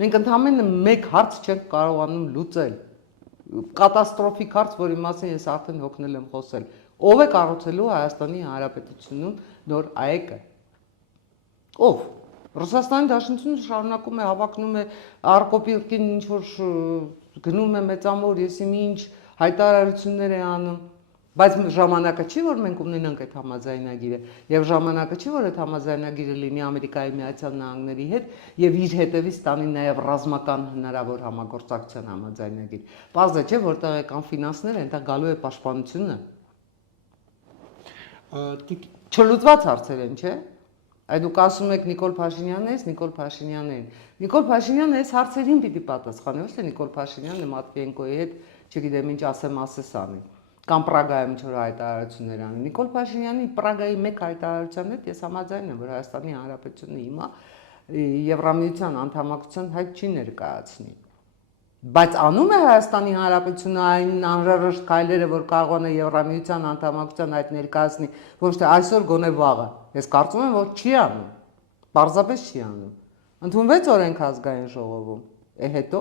Մենք ընդհանրապես մեկ հարց չենք կարողանում լուծել։ Կատաստրոֆիկ հարց, որի մասին ես արդեն հոգնել եմ խոսել։ Ով է կառուցելու Հայաստանի Հանրապետությունում նոր ԱԵԿ-ը։ Ով։ Ռուսաստանի Դաշնությունը շարունակում է հավակնում է արկոպիրկին ինչ որ գնում է մեծամոր, եսիմ ինչ հայտարարություններ է անում, բայց ժամանակը չի, որ մենք ունենանք այդ համաձայնագիրը, եւ ժամանակը չի, որ այդ համաձայնագիրը լինի Ամերիկայի Միացյալ Նահանգների հետ եւ իր հետևից ստանի նաեւ ռազմական հնարավոր համագործակցության համաձայնագիր։ Պարզ է, չէ, որտեղ է կան ֆինանսները, այնտեղ գալու է պաշտպանությունը։ Չլուծված հարցեր են, չէ։ Այդ դուք ասում եք Նիկոլ Փաշինյանն է, Նիկոլ Փաշինյանը այս հարցերին պիտի պատասխանի, ոչ թե Նիկոլ Փաշինյանը Մատվիենկոյի հետ, չգիտեմ ինչ ասես անի, կամ Պրագայում ինչ որ հայտարարություններ անի։ Նիկոլ Փաշինյանի Պրագայի մեկ հայտարարության հետ ես համաձայն եմ, որ Հայաստանի Հանրապետությունը հիմա Եվրամիության անդամակցության հայտ չի ներկայացնի։ Բայց անում է Հայաստանի Հանրապետությունը այն անհրաժեշտ քայլերը, որ կարող է Եվրամիության անդամակցության այդ ներկայացնի, ոչ թե այսօր գոնե վաղը։ Ես կարծում եմ, որ չի անում։ Պարզապես չի անում։ Ընդունվեց օրենք ազգային ժողովում։ Հետո